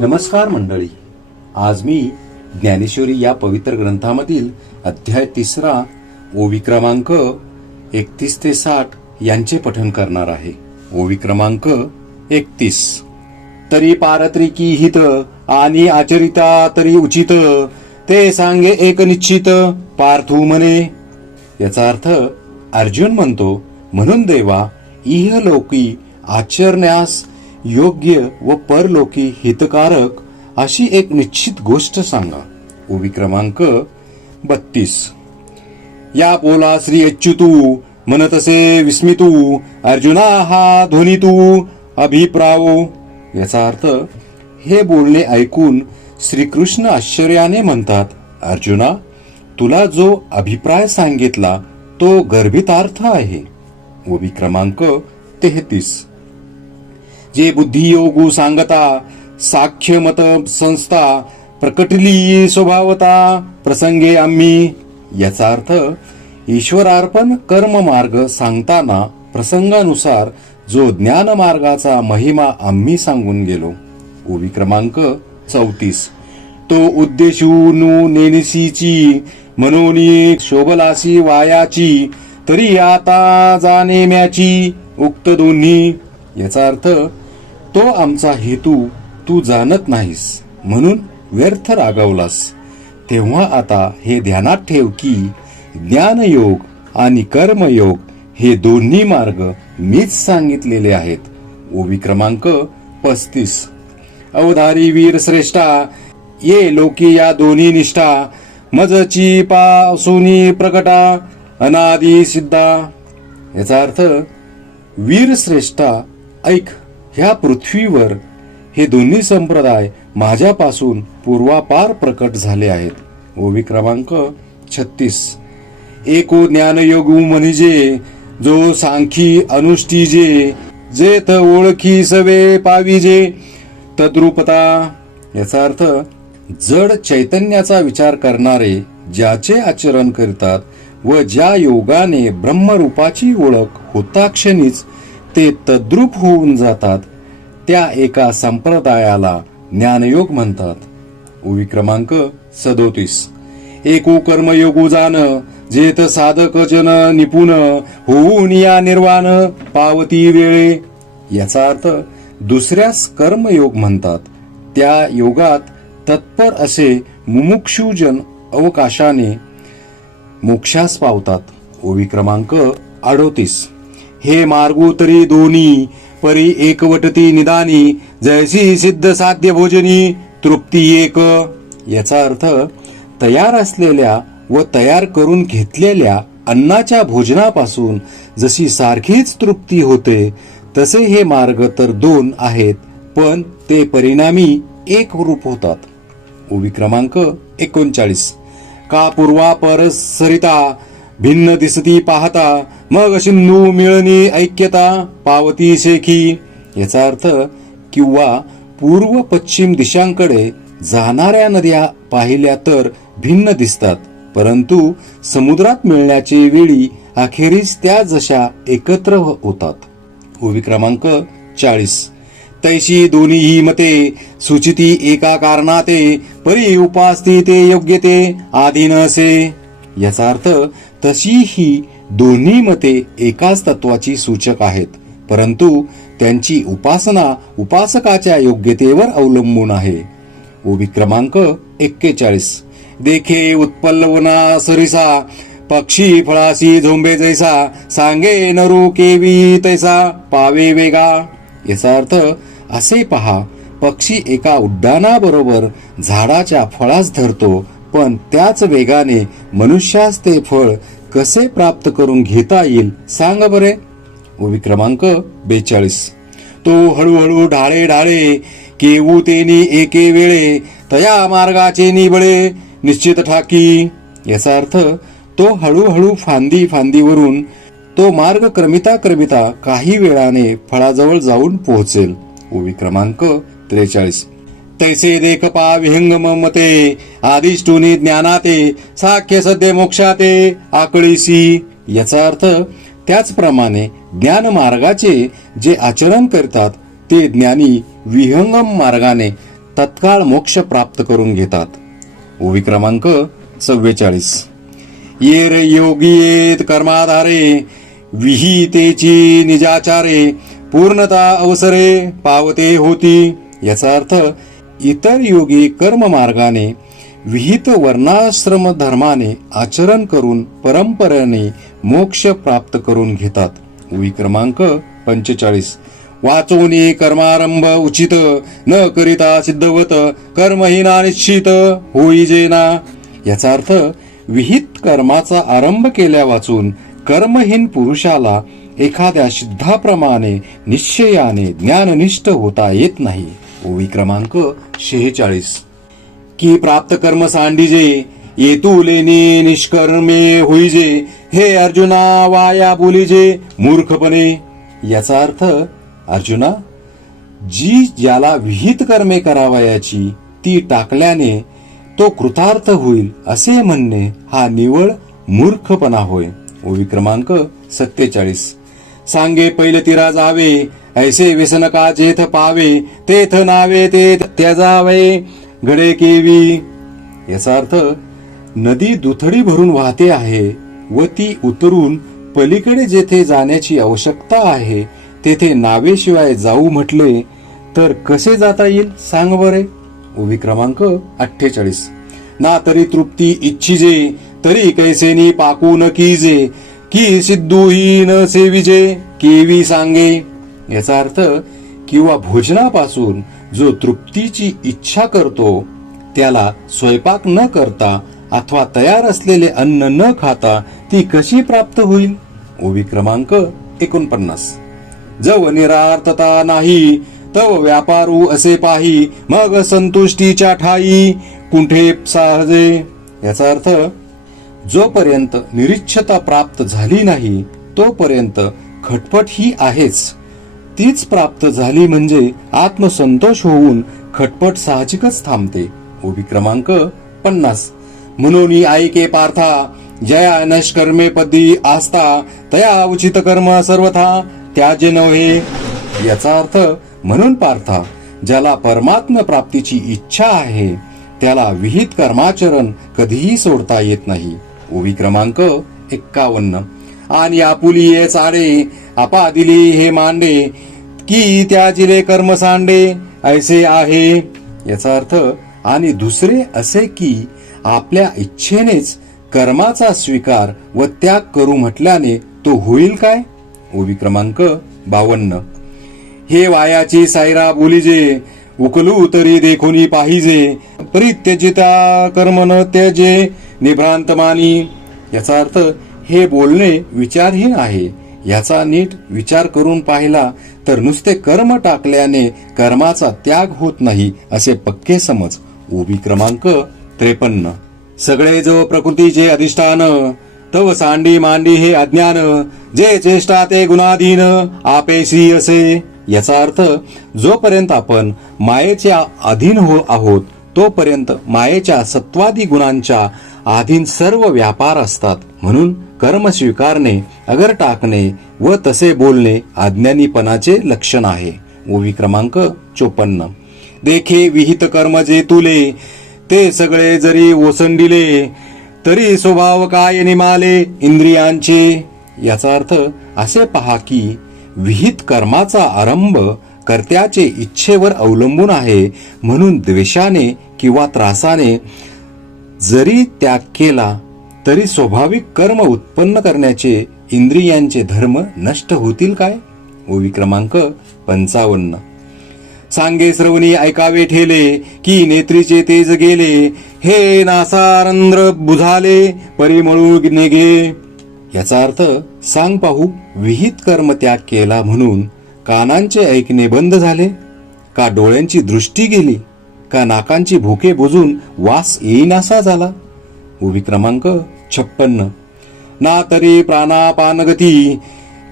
नमस्कार मंडळी, आज मी ज्ञानेश्वरी या पवित्र ग्रंथामधील अध्याय 3 ओवी क्रमांक 31 ते 60 यांचे पठण करणार आहे. ओवी क्रमांक 31. तरी पारत्रिकी हित आणि आचरिता तरी उचित, ते सांगे एक निश्चित पार्थू म्हणे. याचा अर्थ अर्जुन म्हणतो, म्हणून देवा इहलोकी आचरण्यास योग्य व परलोकी हितकारक अशी एक निश्चित गोष्ट सांगा. ओवी क्रमांक 32. या बोला श्री अच्युतू म्हणतसे विस्मितू, अर्जुना हा ध्वनी तू अभिप्रावो. याचा अर्थ हे बोलणे ऐकून श्रीकृष्ण आश्चर्याने म्हणतात, अर्जुना तुला जो अभिप्राय सांगितला तो गर्भितार्थ आहे. ओवी क्रमांक 33. जे बुद्धियोगू सांगता साख्य मत संस्था प्रकटली स्वभावता प्रसंगे आम्ही. याचा अर्थ ईश्वरार्पण कर्म मार्ग सांगताना प्रसंगानुसार जो ज्ञान मार्गाचा महिमा आम्ही सांगून गेलो. ओवी क्रमांक 34. तो उद्देशूनु नेनिसीची मनोनी शोभलासी वायाची, तरी आता जाणेम्याची उक्त दोन्ही. याचा अर्थ तो आमचा हेतू तू जाणत नाहीस म्हणून व्यर्थ रागवलास. तेव्हा आता हे ध्यानात ठेव की ज्ञानयोग आणि कर्मयोग हे दोन्ही मार्ग मीच सांगितलेले आहेत. ओवी क्रमांक 35. अवधारी वीर श्रेष्ठा ये लोकी या दोन्ही निष्ठा, मजची पासूनी प्रकटा अनादि सिद्धा. याचा अर्थ वीर श्रेष्ठा ऐक, ह्या पृथ्वीवर हे दोन्ही संप्रदाय माझ्यापासून पूर्वापार प्रकट झाले आहेत. ओवी क्रमांक 36. एको ज्ञानयोगू म्हणजे जो सांखी अनुष्ठीजे, जेथ ओळखी सवे पाविजे तद्रुपता. याचा अर्थ जड चैतन्याचा विचार करणारे ज्याचे आचरण करतात व ज्या योगाने ब्रह्मरूपाची ओळख होता क्षणीच ते तद्रूप होऊन जातात, त्या एका संप्रदायाला ज्ञानयोग म्हणतात. ओवी क्रमांक 37. एको कर्मयोगू जाण, जेथ साधक जन निपुण होऊन या निर्वाण पावती वेळे. याचा अर्थ दुसऱ्यास कर्मयोग म्हणतात, त्या योगात तत्पर असे मुमुक्षुजन अवकाशाने मोक्षास पावतात. ओवी क्रमांक 38. हे मार्गो तरी दोन्ही परी एकवटती निदानी, जैसी सिद्ध साध्य भोजनी तृप्ती एक. याचा अर्थ तयार असलेल्या व तयार करून घेतलेल्या अन्नाच्या भोजनापासून जशी सारखीच तृप्ती होते, तसे हे मार्ग तर दोन आहेत पण ते परिणामी एक रूप होतात. ओवी क्रमांक 39. का पूर्वापर सरिता भिन्न दिसती पाहता, मग सिंधू मिळणी ऐक्यता पावती शेखी. याचा अर्थ किंवा पूर्व पश्चिम दिशांकडे जाणाऱ्या नद्या पाहिल्या तर भिन्न दिसतात, परंतु समुद्रात मिळण्याचे वेळी अखेरीस त्या जशा एकत्र होतात. ओवी क्रमांक 40. तैशी दोन्ही मते सुचिती एका कारणाते, परी उपास्ती ते योग्य ते आधीन असे. याचा अर्थ तशी ही दोन्ही मते एकाच तत्वाची सूचक आहेत, परंतु त्यांची उपासना उपासकाच्या योग्यतेवर अवलंबून आहे. ओवी क्रमांक 41. देखे उत्पल्लवना सरिसा, पक्षी फळासी झोंबे जैसा, सांगे नरू केवी तैसा पावे वेगा. याचा अर्थ असे पहा, पक्षी एका उड्डाणाबरोबर झाडाच्या फळास धरतो, पण त्याच वेगाने मनुष्यास ते फळ कसे प्राप्त करून घेता येईल सांग बरे. ओवी क्रमांक 42. तो हळूहळू ढाळे ढाळे केवू तेनी एके वेळे, तया मार्गाचे निबळे निश्चित ठाकी. याचा अर्थ तो हळूहळू फांदी फांदीवरून तो मार्ग क्रमिता क्रमिता काही वेळाने फळाजवळ जाऊन पोहोचेल. ओवी क्रमांक 43. तैसे देख पा विहंगम मते, आदिष्टुनी ज्ञानाते साख्य सद्य मोक्षाते आकळीसी. याचा अर्थ त्याचप्रमाणे ज्ञान मार्गाचे जे आचरण करतात ते ज्ञानी विहंगम मार्गाने तत्काळ मोक्ष प्राप्त करून घेतात. ओवी क्रमांक 44. येर योगी येत कर्माधारे विहितेची निजाचारे पूर्णता अवसरे पावते होती. याचा अर्थ इतर योगी कर्म मार्गाने विहित वर्णाश्रम धर्माने आचरण करून परंपरेने मोक्ष प्राप्त करून घेतात. ओवी क्रमांक 45. वाचोनी कर्मारंभ उचित न करिता सिद्धवत कर्महीना निश्चित होईजेना. याचा अर्थ विहित कर्माचा आरंभ केल्या वाचून कर्महीन पुरुषाला एखाद्या सिद्धाप्रमाणे निश्चयाने ज्ञाननिष्ठ होता येत नाही. ओवी क्रमांक 46. की प्राप्त कर्म सांडिजे येतुलेनी निष्कर्मे होईजे हे अर्जुना वाया बोलिजे मूर्खपणे. याचा अर्थ अर्जुना, जी ज्याला विहित कर्मे करावयाची ती टाकल्याने तो कृतार्थ होईल असे म्हणणे हा निव्वळ मूर्खपणा होय. ओवी क्रमांक 47. सांगे पहिले तिरा जावे ऐसे व्यसन का जेथ पावे तेथ नावे ते त्याजावे घडे केवी. याचा अर्थ नदी दुथडी भरून वाहते आहे व ती उतरून पलीकडे जेथे जाण्याची आवश्यकता आहे तेथे नावेशिवाय जाऊ म्हटले तर कसे जाता येईल सांग बरे. ओवी क्रमांक 48. ना तरी तृप्ती इच्छिजे तरी कैसेनी पाकू न कीजे की सिद्धूही न सेविजे केवी सांगे. याचा अर्थ किंवा भोजनापासून जो तृप्तीची इच्छा करतो त्याला स्वयंपाक न करता अथवा तयार असलेले अन्न न खाता ती कशी प्राप्त होईल. ओवी क्रमांक 49. जव निरार्थता नाही तव व्यापारू असे पाही मग संतुष्टीच्या ठाई कुंठे साहजे. याचा अर्थ जोपर्यंत निरीच्छता प्राप्त झाली नाही तोपर्यंत खटपट ही आहेच. तीच प्राप्त झाली म्हणजे आत्मसंतोष होऊन खटपट साहजिकच थांबते. ओवी क्रमांक 50. म्हणून ऐके पार्था जया नष्कर्मे पदी आस्था तया उचित कर्म सर्वथा त्याजे नव्हे. याचा अर्थ म्हणून पार्था, ज्याला परमात्म प्राप्तीची इच्छा आहे त्याला विहित कर्माचरण कधीही सोडता येत नाही. ओवी क्रमांक 51. आणि आपुली ये चाडे आपा दिली हे मांडे की त्याजिले कर्म सांडे ऐसे आहे. याचा अर्थ आणि दुसरे असे की आपल्या इच्छेनेच कर्माचा स्वीकार व त्याग करू म्हटल्याने तो होईल काय. ओवी क्रमांक 52. हे वायाची सायरा बोलिजे उकलू तरी देखोनी पाहिजे परित्यजिता कर्म न त्याजे निभ्रांत मानी. याचा अर्थ हे बोलणे विचारहीन आहे. याचा नीट विचार करून पाहिला तर नुसते कर्म टाकल्याने कर्माचा त्याग होत नाही असे पक्के समज. ओवी क्रमांक 53. सगळे जो प्रकृतीचे अधिष्ठान तव सांडी मांडी हे अज्ञान जे चेष्टा ते गुणाधीन आपेशी असे. याचा अर्थ जोपर्यंत आपण मायेच्या अधीन आहोत तोपर्यंत मायेच्या सत्वादी गुणांच्या अधीन सर्व व्यापार असतात. म्हणून कर्म स्वीकारणे अगर टाकणे व तसे बोलणे अज्ञानीपणाचे लक्षण आहे. ओवी क्रमांक 54. देखे विहित कर्म जे तुले ते सगळे जरी ओसंडिले तरी स्वभाव काय निमाले इंद्रियांचे. याचा अर्थ असे पहा की विहित कर्माचा आरंभ कर्त्याचे इच्छेवर अवलंबून आहे. म्हणून द्वेषाने किंवा त्रासाने जरी त्याग केला तरी स्वाभाविक कर्म उत्पन्न करण्याचे इंद्रियांचे धर्म नष्ट होतील काय. ओवी क्रमांक 55. सांगे श्रवणी ऐकावे ठेले की नेत्रीचे तेज गेले हे नासारंध्र बुझाले परिमळू निघे. याचा अर्थ सांग पाहू, विहित कर्म त्याग केला म्हणून कानांचे ऐकणे बंद झाले का, डोळ्यांची दृष्टी गेली का, नाकांची भुके बुजून वास येईनासा झाला. ओवी क्रमांक 56. ना तरी प्राणापानगती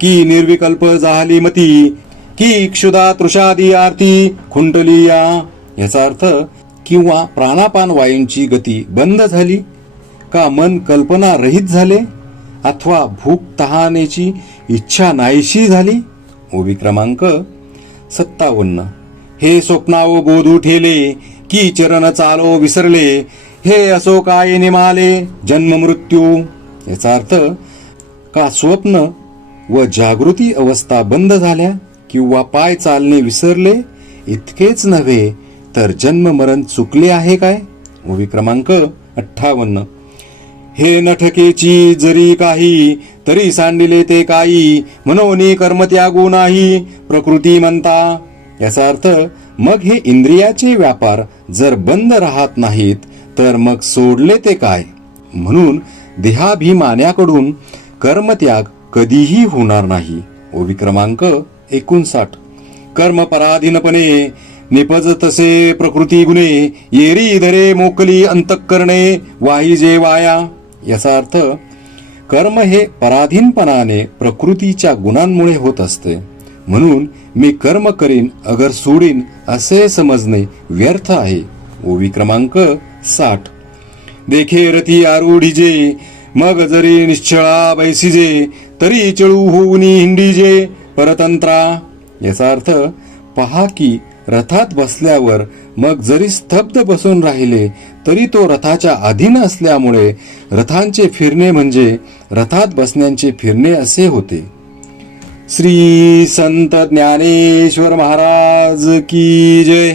की निर्विकल्प झाली मती की क्षुधा तृषादी आरती खुंटलिया. याचा अर्थ किंवा प्राणापान वायूंची गती बंद झाली का, मन कल्पना रहित झाले अथवा भूक तहानेची इच्छा नाहीशी झाली. ओवी क्रमांक 57. हे स्वप्नाव बोधू ठेले की चरण चालो विसरले, हे असो काय निमाले जन्म मृत्यू. याचा अर्थ का स्वप्न व जागृती अवस्था बंद झाल्या किंवा पाय चालणे विसरले इतकेच नव्हे तर जन्म मरण चुकले आहे काय. ओवी क्रमांक 58. हे नठकेची जरी काही तरी सांडिले ते काही, मनोनी कर्म त्यागू नाही प्रकृती म्हणता. याचा अर्थ मग हे इंद्रियाचे व्यापार जर बंद राहत नाहीत तर मग सोडले ते काय. म्हणून देहाभिमान्याकडून कर्मत्याग कधीही होणार नाही. ओवी क्रमांक 59. कर्म पराधीनपणे निपज तसे प्रकृती गुणे, येरी धरे मोकली अंतःकरणे वाही जे वाया. याचा अर्थ कर्म हे पराधीनपणाने प्रकृतीच्या गुणांमुळे होत असते. म्हणून मी कर्म करीन अगर सोडीन असे समजणे व्यर्थ आहे. ओवी क्रमांक 60. देखे रथी आरूढीजे, मग जरी निश्चळा बैसीजे, तरी चळू होऊनी हिंडीजे परतंत्रा. याचा अर्थ पहा की रथात बसल्यावर मग जरी स्तब्ध बसून राहिले तरी तो रथाच्या अधीन असल्यामुळे रथांचे फिरणे म्हणजे रथात बसण्याचे फिरणे असे होते. श्री संत ज्ञानेश्वर महाराज की जय.